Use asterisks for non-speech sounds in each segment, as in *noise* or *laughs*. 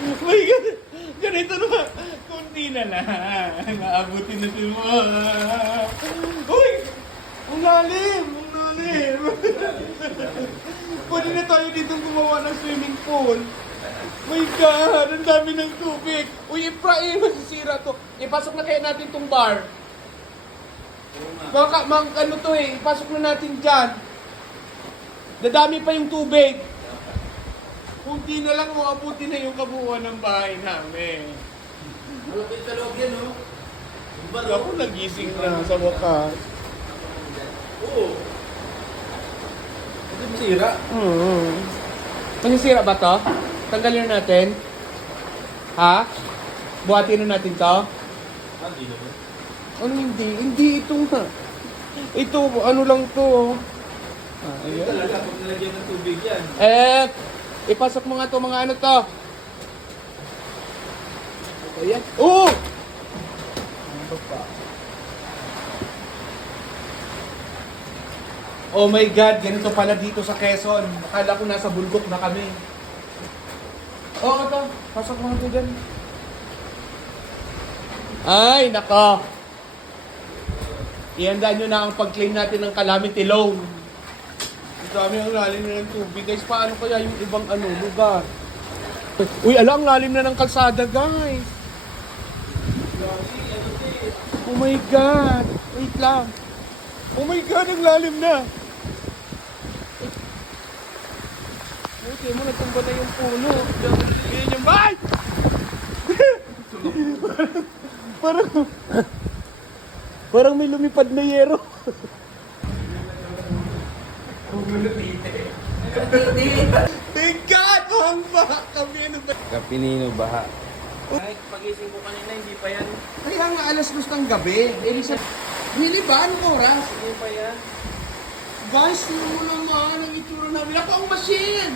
May gan- ganito naman. Kunti na lang. Naabutin na si mo. Uy! Ang lalim! Ang lalim! *laughs* Pwede na tayo dito gumawa ng swimming pool. My God! Ang dami ng tubig. Uy, Efraim, masisira to. Ipasok na kaya natin tong bar. Baka, mang, ano to eh, ipasok na natin dyan. Dadami pa yung tubig. Kunti na lang maabuti na yung kabuuan ng bahay namin. Malapit sa loob yan, no? Yung baro. Ako nagising na sa wakas. Oo. Hindi masira. Mm. Masisira ba to? Tanggalin na natin? Ha? Buhatin na natin to? Ah, di naman. Ano hindi? Hindi ito nga. Ito, ano lang to. Ah, Ayun talaga, pag nilagyan ng tubig yan. Eh, ipasok mo nga to mga ano to. Ayan. Oo! Ano pa? Oh my God, ganito pala dito sa Quezon. Akala ko nasa bulgok na kami. Oo, oh, ito. Pasok mo ito dyan. Ay, nako. Ihandaan nyo na ang pag-claim natin ng calamity loan. Dami ang lalim na ng tubig. Guys, paano kaya yung ibang ano, lugar? Uy, ala, ang lalim na ng kalsada, guys. Oh my God. Wait lang. Oh my God, ang lalim na. Buti mo, natumba na yung puno. Yan yung bay! *laughs* parang, parang may lumipad na yero. *laughs* Thank God! Ang baka kami. Ano ba? Kapinino Baha. Kahit pagising ko kanina, hindi pa yan. Kaya nga alas dos ng gabi. Elisa, really ba? Anong oras? Hindi pa yan. Guys, tingnan mo naman ang itsura namin. Ako ang machine!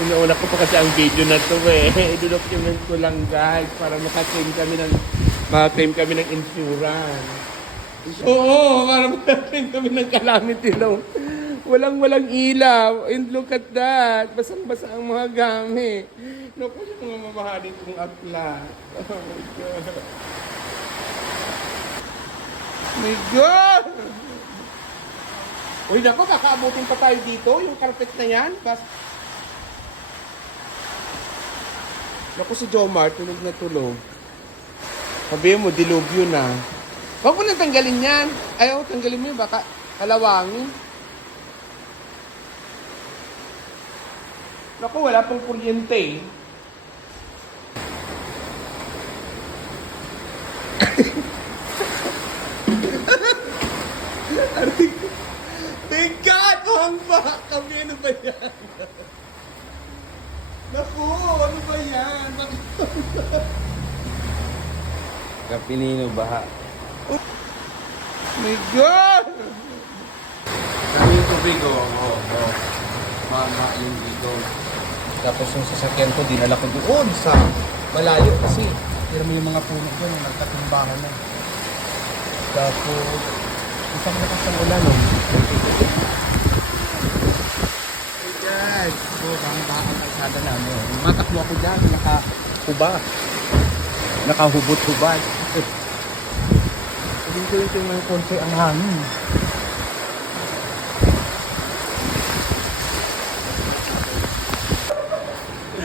Una-una ko pa kasi ang video na to eh. I-document ko lang guys para makaklaim kami ng makaklaim kami ng insurance. Oo, para makating kami ng calamity loan. Walang-walang ilaw. And look at that. Basang-basa ang mga gamit. Naku, yung mga mamahalin kong akla. Oh my God. My God! Uy, naku, kakaabutin pa tayo dito. Yung carpet na yan. Bas Naku, si Jomar, tulog na tulog. Sabi mo, dilubyo na. Huwag mo nang tanggalin yan. Ayaw, tanggalin mo yun. Baka kalawangin. Naku, wala pang kuryente eh. Thank God! Ang baka kami. Ano ba yan? Naku, ano ba yan? Bakit? Baha. My God! Kami yung tubig oh. Oh, oh. Mama yung dito. Tapos yung sasakyan ko, dinala ko doon sa malayo kasi. Tira mo yung mga puno doon, yung nagkatimbangan na. Tapos, isang lakas ng ulan, no? Hey guys, so bang baka ang kalsada namin. Matakbo ako dyan, nakahuba. Nakahubot-hubad. *laughs* Sabihin ko yung may konti ang hangin.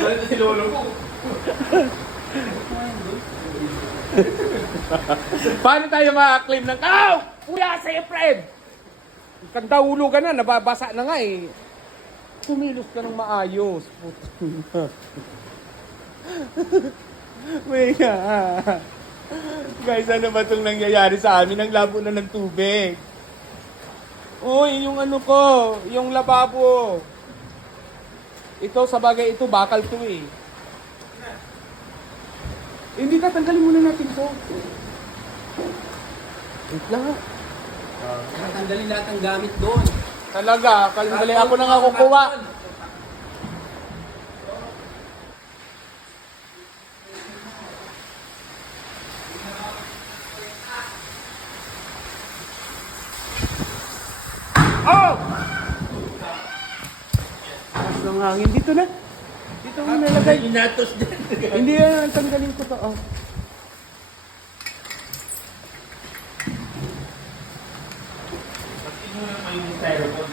Rin si lolo ko. Paano tayo makaklaim ng kaw? Kuya sa Efraim! Kanda ulo ka na, nababasa na nga eh. Kumilos ka ng maayos. *laughs* Mega. Guys, ano ba itong nangyayari sa amin? Ang labo na ng tubig. Uy, yung ano ko, yung lababo. Ito, sa bagay ito, bakal to eh. Hindi tatanggalin muna natin to. Wait lang. ah. Natanggalin lahat ng gamit doon. Talaga, kalendali ako nang ako kuha. Oh! Ng hangin dito na. Dito Ito mo nalagay. Inatos dyan. Hindi yan, tanggalin ko to. Oh. Sino na may styrofoam?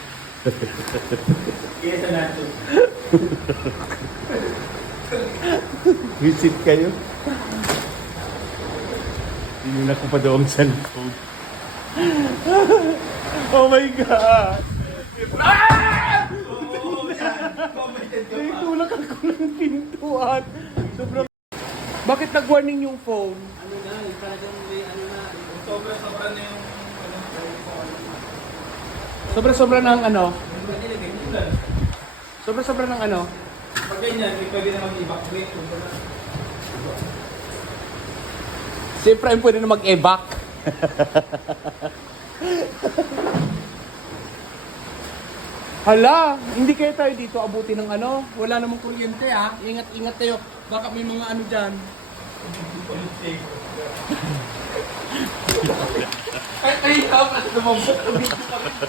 Kaya sa nato. Visit kayo. Tinuna ko pa daw ang cellphone. *laughs* oh my God! Ah! Naitulak ako ng pintuan. Sobrang... Bakit nag-warning yung phone? Ano na, talagang may ano na. Sobra-sobra na yung. Sobra-sobra ng ano? Sobra-sobra ng ano? Pag ganyan, may pwede. Kung ba Siyempre, pwede na mag-evac. *laughs* Hala, hindi kaya tayo dito abuti ng ano? Wala namang kuryente ha. Ingat-ingat tayo. Baka may mga ano dyan. Ay, ay, lumabot dito kami.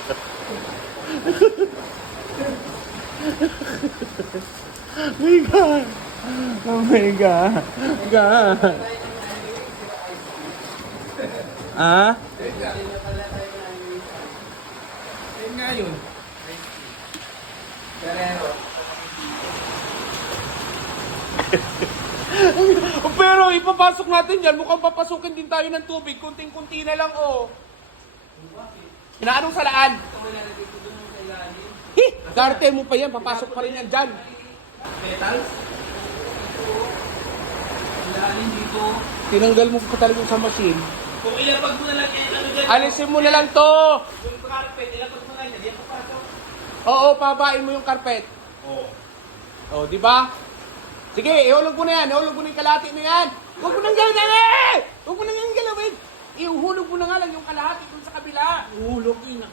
my God! Oh my God! God! Ah? Ayun nga yun. *laughs* Pero ipapasok natin yan, mukhang papasukin din tayo ng tubig, kunting-kunti na lang, oh. Inaanong salaan? Hi! Karte mo pa yan, papasok pa rin yan dyan. Metals? Ilalim dito. Tinanggal mo pa talaga sa machine. Kung ilapag mo na lang yan, ano dyan? Alisin mo na lang to! Yung carpet, ilapag mo lang yan. Diyan papasok. Oo, pabain mo yung carpet. Oo. Oh, di ba? Sige, ihulog mo na yan. Ihulog mo na yung kalahati na yan. Huwag mo nang galawin! Huwag mo nang yung galawin! Ihulog mo na nga lang yung kalahati dun sa kabila. Uhulog ina.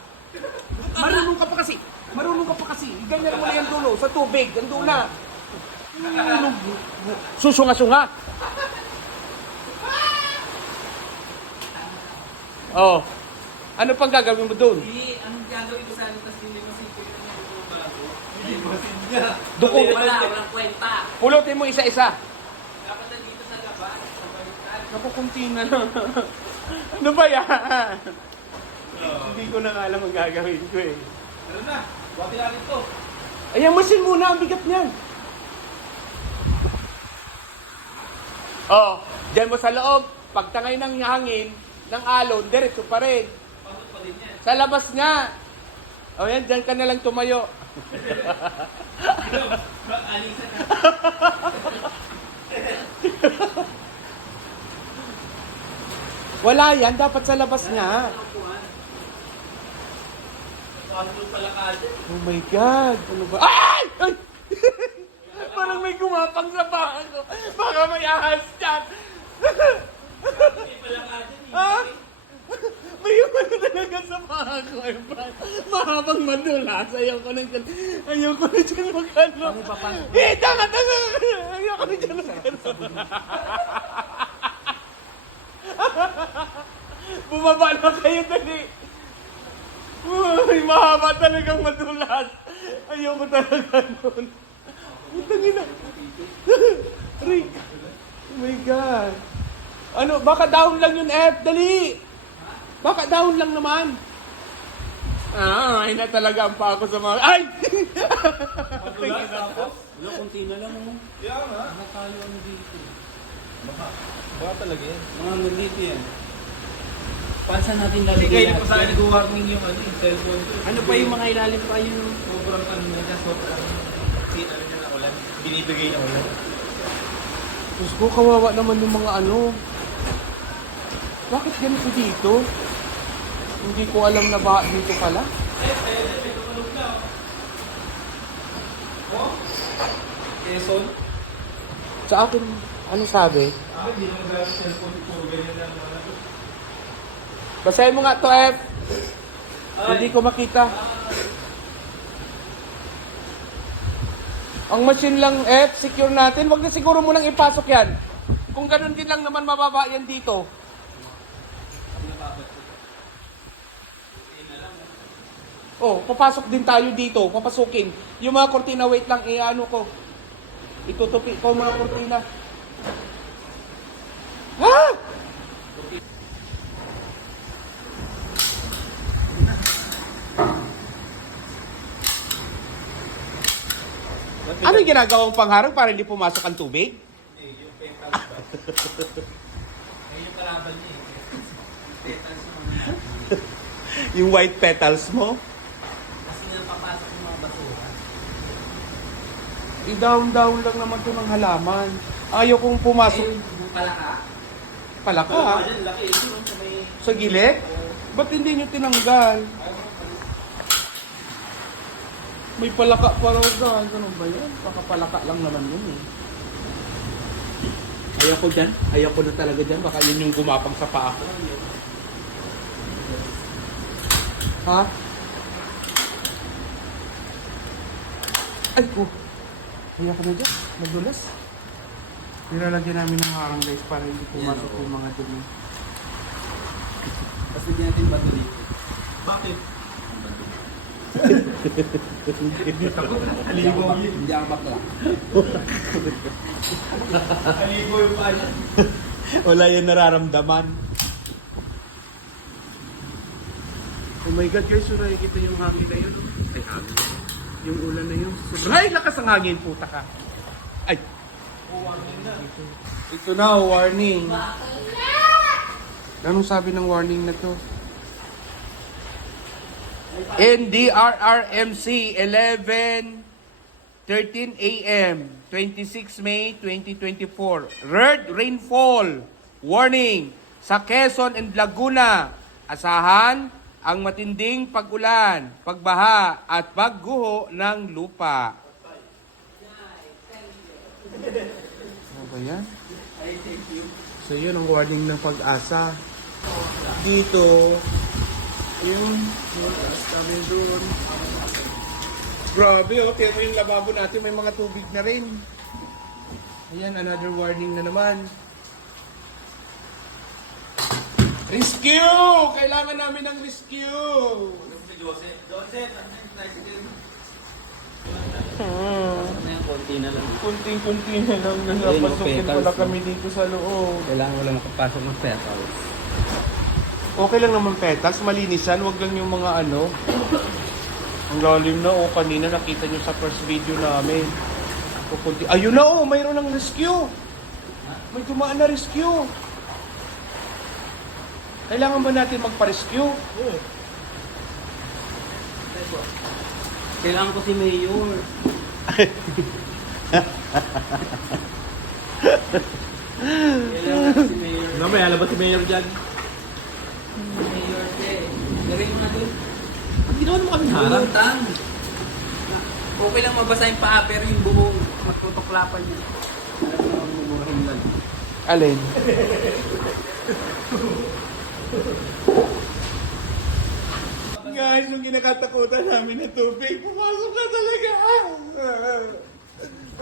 Marunong ka pa kasi. Marunong ka pa kasi. Ganyan mo na yan dulo sa tubig. Ando na. Hulog. Susunga-sunga. Oh. Ano pang gagawin mo doon? Hindi, anong gagawin ko sa ano, tapos hindi mo sipin na ito. Duko. Wala, walang kwenta. Pulutin mo isa-isa. Dapat nandito sa labas. Nakukunti na lang. *laughs* ano ba yan? Hindi ko na nga alam ang gagawin ko eh. Ano na, buhati natin to. Ayan, masin muna. Ang bigat niyan. Oh, dyan mo sa loob. Pagtangay ng hangin, ng alon, diretso pa rin. Pasok pa din yan. Sa labas nga. O yan, dyan ka na lang tumayo. Alisan na. Wala yan, dapat sa labas nga. Oh my God! Ano ba? Ay! Ay! *laughs* Parang may gumapang sa paa ko. Baka may ahas dyan. *laughs* Hindi pala ka dyan. eh. Ha? *laughs* May umano talaga sa paa ko. eh, pa- Mahabang madulas. Ayoko na dyan. Ayoko na dyan magkano. Eh, tanga, tanga. Ayoko na dyan magkano. *laughs* Bumaba na kayo dali. Uy, mahaba talagang madulas. Ayoko talaga nun. Putang ina. *laughs* Rick. Oh my God. Ano, baka down lang yun, F. Dali. Baka down lang naman. Ah, ay na talaga ang pa ako sa mga... Ay! Madulas tapos? Wala, konti na lang. Oh. Kaya nga. Baka tayo ano dito. Baka talaga yan. Mga ano dito yan. Pansa natin Kasi lalagay kayo pa sa akin nag-warning yung ano, yung cellphone ko. Ano pa yung mga ilalim pa yun? Sobrang ano na, sobrang si ano niya na ulan. Binibigay na ulan. Diyos ko, kawawa naman yung mga ano. Bakit ganito dito? Hindi ko alam na ba dito pala. Quezon? Sa akin, ano sabi? Ah, hindi naman gamit cellphone ko. Ganyan lang naman. Basahin mo nga to, F. Hindi ko makita. Ang machine lang, F, secure natin. Huwag na siguro mo nang ipasok yan. Kung ganun din lang naman mababa yan dito. Oh, papasok din tayo dito. Papasukin. Yung mga cortina, wait lang, eh, ano ko. Itutupi ko mga kurtina. Ha? Ano yung ginagawang pangharang para hindi pumasok ang tubig? Eh, yung petals ba? Eh, yung kalaban niya eh. Petals *laughs* mga Yung white petals mo? Kasi napapasok yung mga basura. I-down-down lang naman to ng halaman. Ayaw kong pumasok Eh, palaka. pala ka Palaka dyan, laki. Ito yung sa may... sa gilid. Ba't hindi nyo tinanggal? May palaka pa raw dyan. Ganun ba yan? Pakapalaka lang naman yun eh. Ayaw ko dyan. Ayaw ko na talaga dyan. Baka yun yung gumapang sa paa ko. Ha? Ay ko. Ayaw ko na dyan. Madulas. Nilalagyan namin ng harang guys para hindi pumasok yung mga dumi. Kasi di natin bato dito. Bakit? Aligo. Hindi ako bakla. Aligo yung pala. Wala yung nararamdaman. Oh my God, guys, so nakikita yung hangin na yun. Ay, hangin. Yung ulan na yun. Sobrang lakas ang hangin, puta ka. Ay. Ito, ito na, warning. Anong sabi ng warning na to? NDRRMC 11 13 AM 26 May 2024 Red rainfall warning sa Quezon and Laguna asahan ang matinding pag-ulan, pagbaha at pagguho ng lupa. Ano ba yan? So yun ang warning ng pag-asa. Dito, yung kami doon. Grabe, oh. Pero yung lababo natin may mga tubig na rin. Ayan, another warning na naman. Rescue! Kailangan namin ng rescue! Si Joseph. Joseph, ano yung? Ano yung konti na lang. Kunting-kunti na lang na Ayun, napasukin petals, pala no? kami dito sa loob. Kailangan wala makapasok ng petals. Okay lang naman petals, malinis yan. Huwag lang yung mga ano. Ang lalim na, oh, kanina nakita nyo sa first video namin. Kukunti. Ayun na, oh, mayroon ng rescue. May dumaan na rescue. Kailangan ba natin magpa-rescue? Kailangan ko si Mayor. Kailangan ko si Mayor. Mamaya, labas si Mayor dyan. Mayor, te. Galing mo na doon. Ang ginawa mo kami harap. Bumutang. Okay lang mabasa yung paa, pero yung buhong magtutuklapan niya. Alam mo, ang bumuhin lang. Alin? *laughs* Guys, yung kinakatakutan namin na tubig, pumasok na talaga.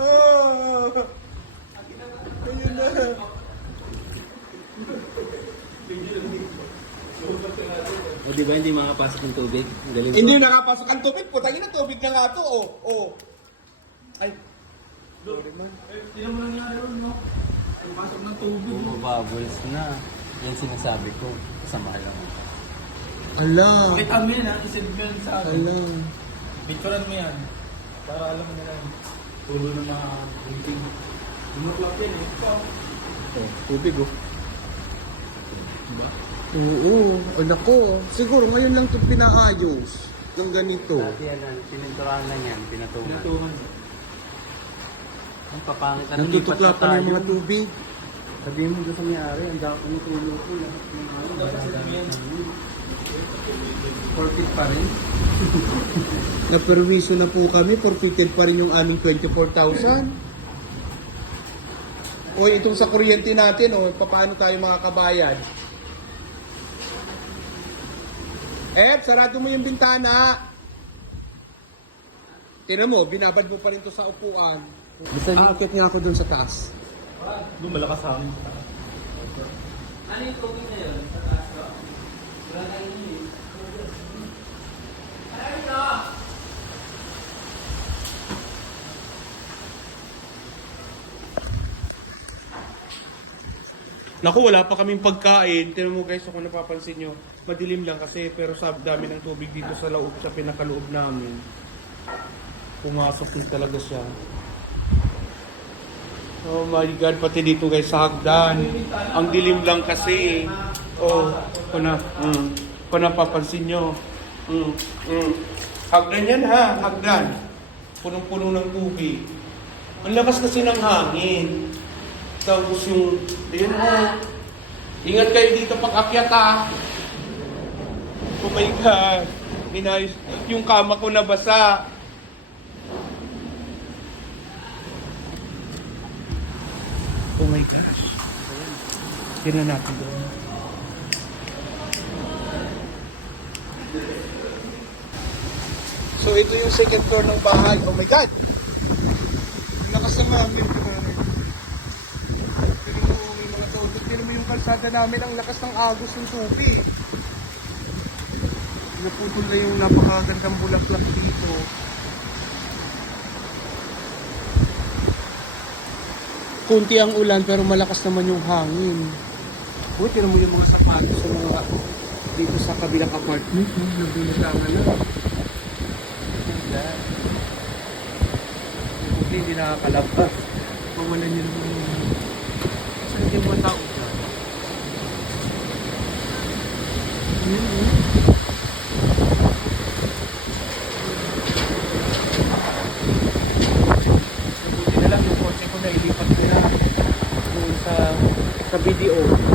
Oh. Ayun na. O di ba hindi makapasok ng tubig? Ang Galing Hindi nakapasok ang tubig. Putangin na tubig na nga to. Oh, oh. Ay. Tingnan mo nangyari ron, no? Ay, pasok ng tubig. Bumabubbles na. Yan sinasabi ko. Kasama lang. Ala. Kita mo yan, ha? Isend mo yan sa akin. Ala. Picturean mo yan. Para alam mo na yan. Tulo ng mga meeting. Bumuklap yan eh. Ikaw. Oh, tubig oh. Oo, oh, nako. Siguro ngayon lang ito pinaayos ng ganito. Dati yan, pininturahan lang yan. Pinatungan. Pinatuhan. Ang papangit na Nagtutuklapan ng mga tubig. Sabihin mo sa may-ari, ang dapat ano tulo ko. Ng ano, Dapat sa. Forfeit pa rin. *laughs* Naperwiso na po kami, forfeited pa rin yung aming 24,000. O itong sa kuryente natin, oh, paano tayo makakabayad? Eh, sarado mo yung bintana. Tinan mo, binabad mo pa rin to sa upuan. Basta Aakit nga ako dun sa taas. Lumalakas sa amin. Ano yung tubig na yun? Sa taas ko. Wala na yun eh. yun. Ano ito? Naku, wala pa kaming pagkain. Tinan mo guys, kung napapansin nyo, madilim lang kasi pero sa dami ng tubig dito sa laob, sa pinakaloob namin. Pumasok din talaga siya. Oh my God, pati dito guys sa hagdan. Ang dilim lang kasi. Oh, kung na, mm, kung napapansin nyo. Mm, mm. Hagdan yan ha, hagdan. Punong-puno ng tubig. Ang lakas kasi ng hangin. Tapos yung, ayun mo, ingat kayo dito pag akyat ha. Oh my God. Inayos, yung kama ko nabasa. Oh my gosh. Tignan natin doon. So ito yung second floor ng bahay. Oh my God! Lakas ng hangin. Tignan mo yung mga tao. Tignan mo yung kalsada namin. Ang lakas ng agos ng tubig. Naputol na yung napakagandang bulaklak dito. Kunti ang ulan pero malakas naman yung hangin. Uy, tinan mo yung mga sapatos sa mga dito sa kabilang apartment. No? Nabunutangan na. Ayan. Hindi, hindi nakakalabas. Pawalan niyo naman yung... Saan yung mga tao dyan? Na lang yung kotse ko na ilipat ko na doon sa sa video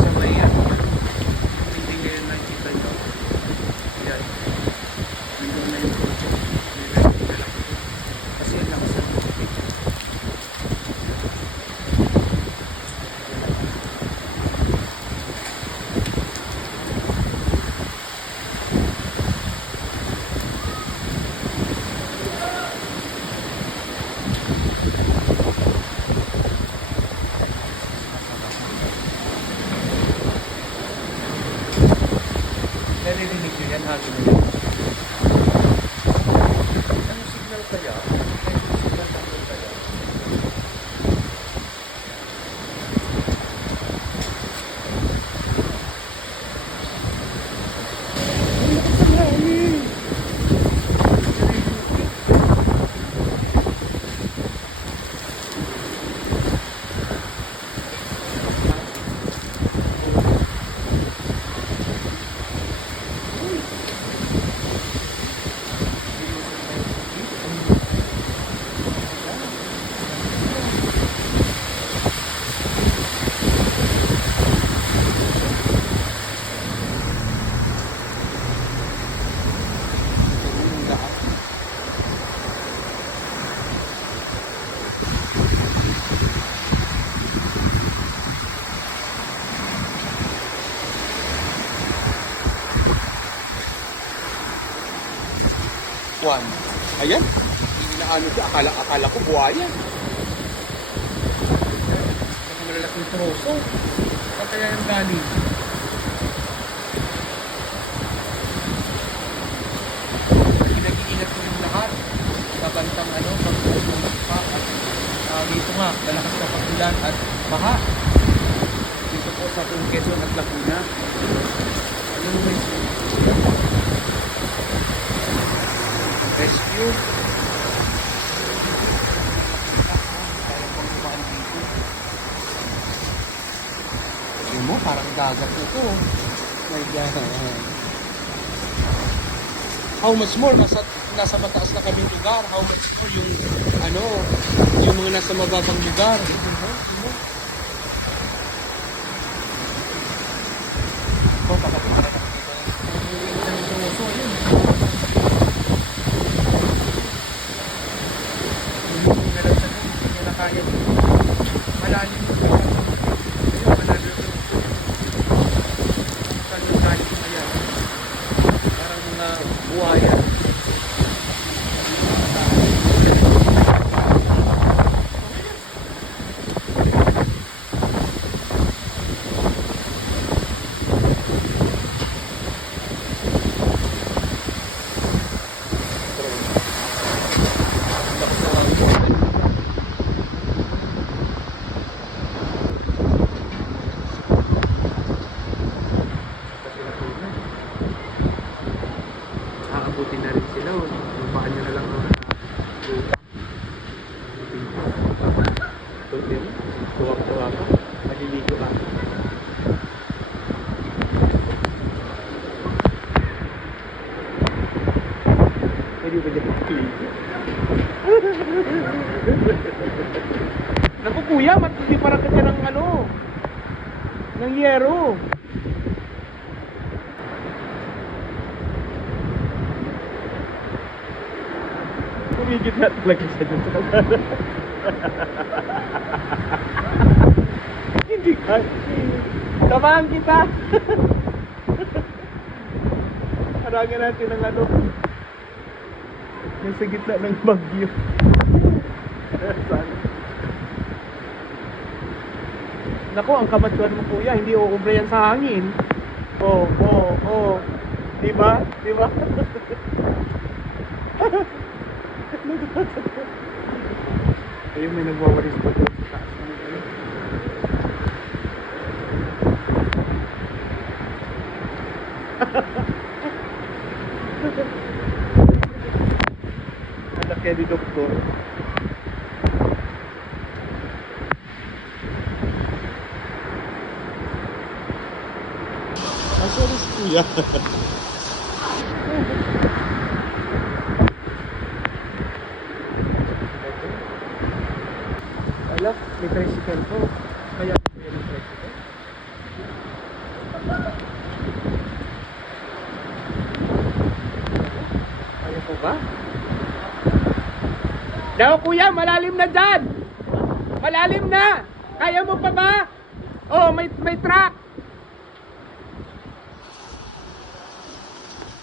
Juan. Ayan. Hindi na ano siya. Akala, akala ko buhaya. Baka malalaking troso. Saan kaya yung galing? Pinag-iingat ko yung lahat. Kabantang ano, pag-uulog pa. At ah, dito nga, malakas na pagulan at baha. Dito po sa Quezon at Laguna. Ano mo yung dito. Tingnan mo, parang dagat ito. My God. How much more? Nasa, nasa mataas na kaming lugar. How much more yung, ano, yung mga nasa mababang lugar. Tingnan mo, tingnan mo. Oh, baka para Malalim yung Ayun, malalim yung Saan yung galing kaya? Parang mga buhaya. ako. Maliligo ako. Pwede ba dyan maliligo? Naku kuya, matindi parang ka ng ano, ng yero. Kumigit na talaga sa kasada. *laughs* Hindi ka. Samahan kita. *laughs* Harangan natin ng ano. Nasa gitna ng bagyo. *laughs* Nako, ang kamatuan mo kuya, hindi uubre yan sa hangin. Oo, oh, oo, oh, oo. Oh. Diba? Diba? *laughs* Ayun, may nagwawalis pa doon sa taas ng. Ang laki ni Doktor. Ala, may tricycle po. Kaya po yan ba? Daw kuya, malalim na dyan! Malalim na! Kaya mo pa ba? Oh, may may truck!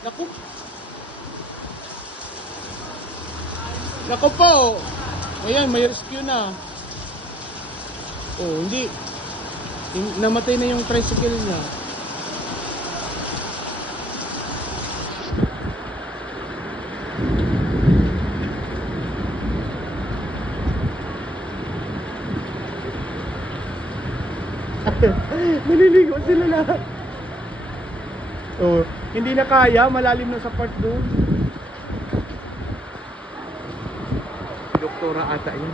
Naku! Naku po! Ayan, may rescue na. Oh, hindi. Hin- Namatay na yung tricycle niya. *laughs* Maliligo sila lahat. Oh, hindi na kaya, malalim na sa part doon. Doktora ata yun.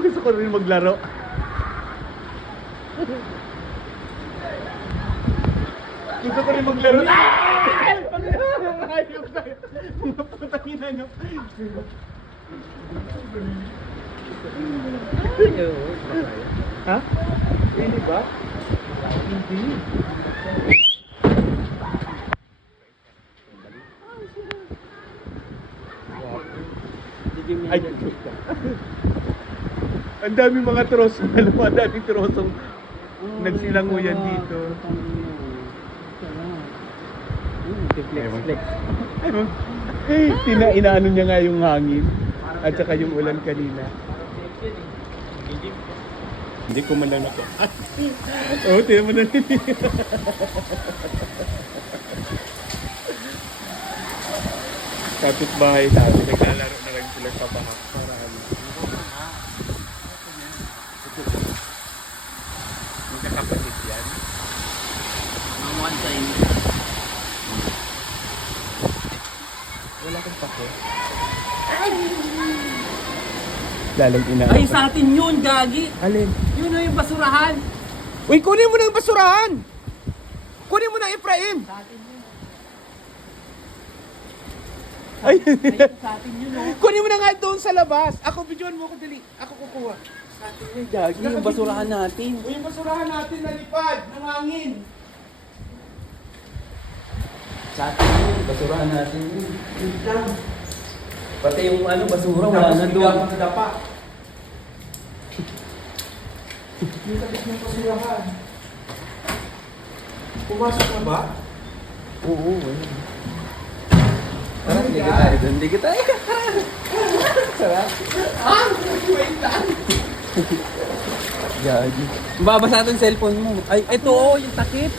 Gusto ko rin maglaro. Gusto ko rin maglaro. Ay! Ayok na. Mga putangina nyo. Ha? Hindi ba? Hindi. Ay, puta. Daming mga troso. *laughs* Alam mo, daming trosong nagsilanguyan dito. Flex, Ano? Tina, inaano niya nga yung hangin. At saka yung ulan kanina. Hindi ko man lang ako. *laughs* Oo, oh, tinan mo na rin. *laughs* Kapit bahay namin, naglalaro na lang sila sa baha. Para ano. Magkakapatid yan. Mga one time. Wala kang pako. Lalong ina. Ay, sa atin yun, Gagi. Alin? Yun na yung basurahan. Uy, kunin mo na yung basurahan! Kunin mo na, Efraim! Ay, Ayun, sa atin yun, oh. kunin mo na nga doon sa labas. Ako, videoan mo ako dali. Ako kukuha. Sa atin yun, Gagi. Yung basurahan natin. Uy, yung basurahan natin nalipad ng hangin. Sa atin yun, basurahan natin yun. Pati yung ano, basura, wala na doon. Nadapa. Yung tapos ng basurahan. Pumasok na ba? Oo, wala. Tara, hindi ka tayo doon. Hindi ka tayo. Sarap. Ah! Wait lang! Gagi. Babasa natin cellphone mo. Ay, ito oh, yung takip.